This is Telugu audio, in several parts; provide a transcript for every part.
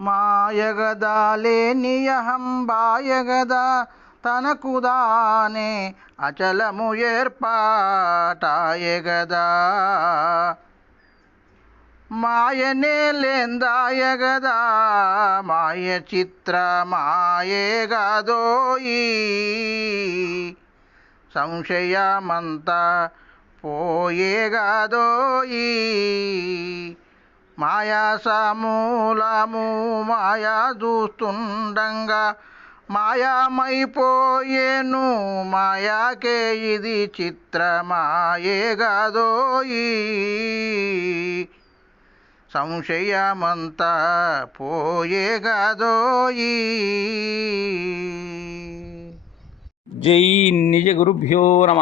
మాయగదా లేనియహం తనకుదానే అచలము ఏర్పాటాయగదా. మాయనే లేందాయగదా మాయ చిత్ర మాయేగదోయి సంశయమంతా పోయేగదోయి మాయా సమూలము మాయా చూస్తుండంగా. మాయామైపోయేను మాయాకే ఇది చిత్రమాయే గదోయి సంశయమంతా పోయే గదోయి జై నిజ గురుభ్యో నమ.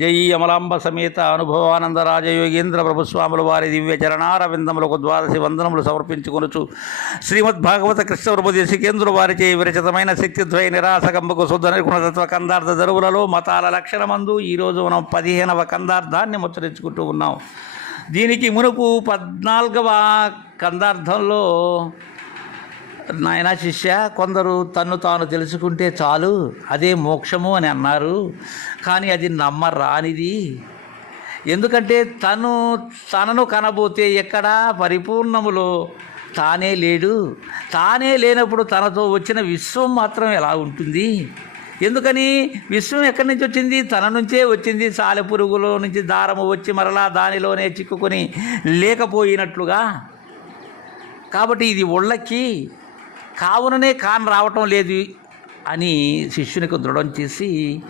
జై అమలాంబ సమేత అనుభవానందరాజ యోగేంద్ర ప్రభుస్వాముల వారి దివ్య చరణారవిందములకు ద్వాదశి వందనములు సమర్పించుకొనుచు. శ్రీమద్భాగవత కృష్ణవృపదేశికేంద్రుల వారిచే విరచితమైన శక్తిద్వయ నిరాసకంబకు శుద్ధ నిర్గుణతత్వ కందార్థ దరువులలో మతాల లక్షణమందు ఈరోజు మనం పదిహేనవ కందార్థాన్ని ముచ్చరించుకుంటూ ఉన్నాం. దీనికి మునుపు పద్నాలుగవ కందార్థంలో నాయన శిష్య కొందరు తన్ను తాను తెలుసుకుంటే చాలు అదే మోక్షము అని అన్నారు. కానీ అది నమ్మరానిది. ఎందుకంటే తను తనను కనబోతే ఎక్కడా పరిపూర్ణములో తానే లేడు. తానే లేనప్పుడు తనతో వచ్చిన విశ్వం మాత్రం ఎలా ఉంటుంది? ఎందుకని? విశ్వం ఎక్కడి నుంచి వచ్చింది? తన నుంచే వచ్చింది. సాలెపురుగులో నుంచి దారము వచ్చి మరలా దానిలోనే చిక్కుకొని లేకపోయినట్లుగా. కాబట్టి ఇది ఒళ్ళకి కావుననే కాన్ రావటం లేదు అని శిష్యునికి దృఢం చేసి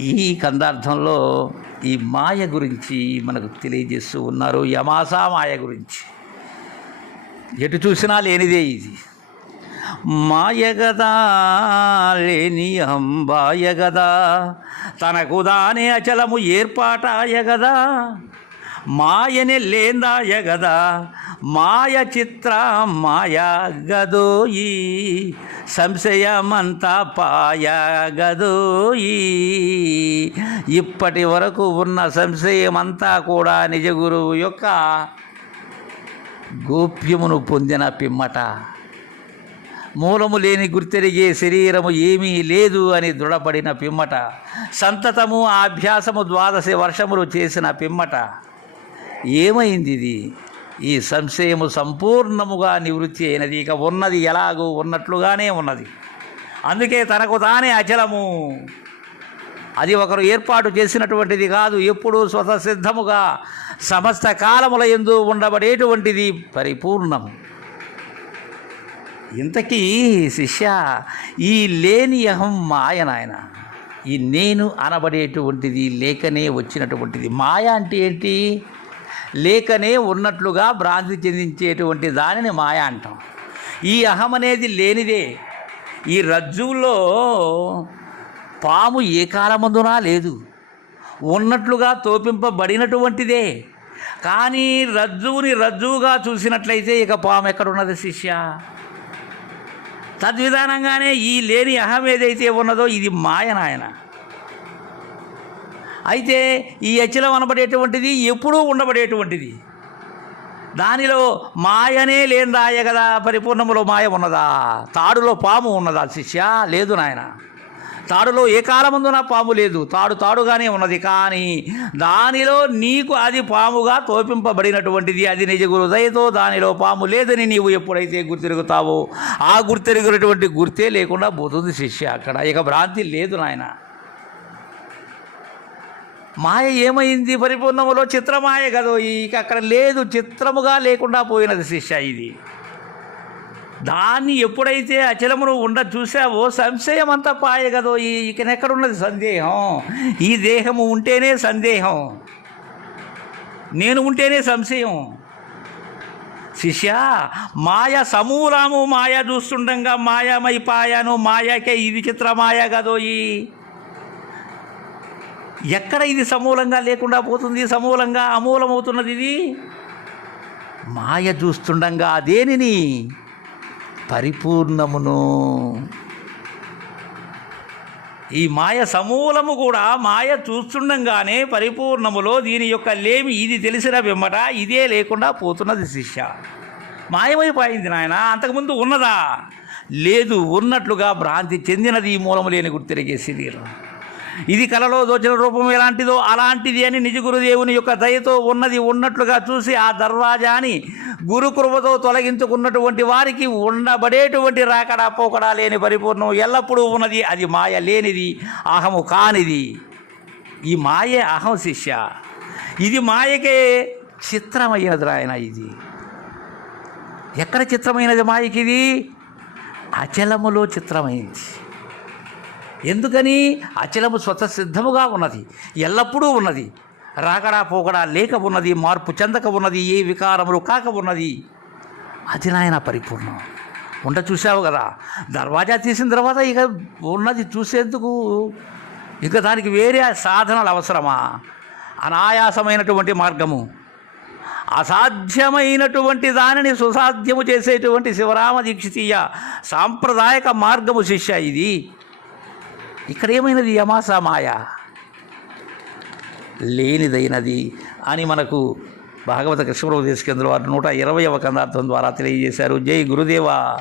ఈ కందార్థంలో ఈ మాయ గురించి మనకు తెలియజేస్తూ ఉన్నారు. యమాసా మాయ గురించి. ఎటు చూసినా లేనిదే ఇది. మాయగదా లేని అంబాయగదా తనకు దానే అచలము ఏర్పాటాయగదా మాయని లేందాయ గదా మాయ చిత్ర మాయ గదోయి సంశయమంతా పాయ గదోయి. ఇప్పటి వరకు ఉన్న సంశయమంతా కూడా నిజ గురువు యొక్క గోప్యమును పొందిన పిమ్మట. మూలము లేని గుర్తెరిగే శరీరము ఏమీ లేదు అని దృఢపడిన పిమ్మట. సంతతము ఆభ్యాసము అభ్యాసము ద్వాదశ వర్షములు చేసిన పిమ్మట. ఏమైంది ఇది? ఈ సంశయము సంపూర్ణముగా నివృత్తి అయినది. ఇక ఉన్నది ఎలాగూ ఉన్నట్లుగానే ఉన్నది. అందుకే తనకు తానే అచలము. అది ఒకరు ఏర్పాటు చేసినటువంటిది కాదు. ఎప్పుడూ స్వతసిద్ధముగా సమస్త కాలముల ఎందు ఉండబడేటువంటిది పరిపూర్ణం ఇంతకీ శిష్య ఈ లేని అహం మాయ నాయన. ఈ నేను అనబడేటువంటిది లేకనే వచ్చినటువంటిది. మాయ అంటే ఏంటి? లేకనే ఉన్నట్లుగా భ్రాంతి చెందించేటువంటి దానిని మాయ అంటాం. ఈ అహం అనేది లేనిదే. ఈ రజ్జువులో పాము ఏ కాలమందునా లేదు. ఉన్నట్లుగా తోపింపబడినటువంటిదే. కానీ రజ్జువుని రజ్జువుగా చూసినట్లయితే ఇక పాము ఎక్కడున్నది శిష్య? తద్విధానంగానే ఈ లేని అహం ఏదైతే ఉన్నదో ఇది మాయనాయన అయితే ఈ అచలం అనబడేటువంటిది ఎప్పుడూ ఉండబడేటువంటిది. దానిలో మాయనే లేనిదాయ కదా పరిపూర్ణములో మాయ ఉన్నదా? తాడులో పాము ఉన్నదా శిష్య? లేదు నాయన. తాడులో ఏ కాలమందున పాము లేదు. తాడు తాడుగానే ఉన్నది కానీ దానిలో నీకు అది పాముగా తోపింపబడినటువంటిది. అది నిజ గురుదయతో దానిలో పాము లేదని నీవు ఎప్పుడైతే గుర్తిరుగుతావో ఆ గుర్తెరిగినటువంటి గుర్తే లేకుండా పోతుంది శిష్య. అక్కడ ఇక భ్రాంతి లేదు నాయన. మాయ ఏమైంది? పరిపూర్ణములో చిత్రమాయ కదో. ఇక అక్కడ లేదు చిత్రముగా లేకుండా పోయినది శిష్య ఇది. దాన్ని ఎప్పుడైతే అచలమును ఉండ చూసావో సంశయం అంతా పాయ కదో. ఇకనెక్కడున్నది సందేహం? ఈ దేహము ఉంటేనే సందేహం. నేను ఉంటేనే సంశయం. శిష్య మాయ సమూలము మాయ చూస్తుండగా మాయామైపాయాను మాయకే ఇది చిత్రమాయ ఈ ఎక్కడ ఇది సమూలంగా లేకుండా పోతుంది? సమూలంగా అమూలమవుతున్నది ఇది? మాయ చూస్తుండగా దేనిని? పరిపూర్ణమును. ఈ మాయ సమూలము కూడా మాయ చూస్తుండగానే పరిపూర్ణములో దీని యొక్క లేమి ఇది తెలిసిన వెమ్మట ఇదే లేకుండా పోతున్నది శిష్య. మాయమైపోయింది నాయన అంతకుముందు ఉన్నదా? లేదు ఉన్నట్లుగా భ్రాంతి చెందినది ఈ మూలము లేని గుర్తిరిగే శరీరం ఇది కలలో దోచిన రూపం ఎలాంటిదో అలాంటిది అని నిజగురుదేవుని యొక్క దయతో ఉన్నది ఉన్నట్లుగా చూసి ఆ దర్వాజాని గురుకృపతో తొలగించుకున్నటువంటి వారికి ఉండబడేటువంటి రాకడా పోకడా లేని పరిపూర్ణం ఎల్లప్పుడూ ఉన్నది. అది మాయ లేనిది అహము కానిది. ఈ మాయే అహం శిష్య. ఇది మాయకే చిత్రమైనది రాయన ఇది. ఎక్కడ చిత్రమైనది మాయకి ఇది అచలములో చిత్రమైంది. ఎందుకని? అచలము స్వతసిద్ధముగా ఉన్నది ఎల్లప్పుడూ ఉన్నది. రాకడా పోకడా లేక ఉన్నది మార్పు చెందక ఉన్నది ఏ వికారములు కాక ఉన్నది. అది నాయన పరిపూర్ణం. ఉండ చూసావు కదా? దర్వాజా తీసిన తర్వాత ఇక ఉన్నది చూసేందుకు ఇక దానికి వేరే సాధనలు అవసరమా? అనాయాసమైనటువంటి మార్గము. అసాధ్యమైనటువంటి దానిని సుసాధ్యము చేసేటువంటి శివరామ దీక్షితీయ సాంప్రదాయక మార్గము శిష్య ఇది. ఇక్కడ ఏమైనది యమాసా మాయ లేనిదైనది అని మనకు భాగవత కృష్ణప్రభు దేశకేంద్ర వారు నూట ఇరవైవ కందార్థం ద్వారా తెలియజేశారు. జై గురుదేవా!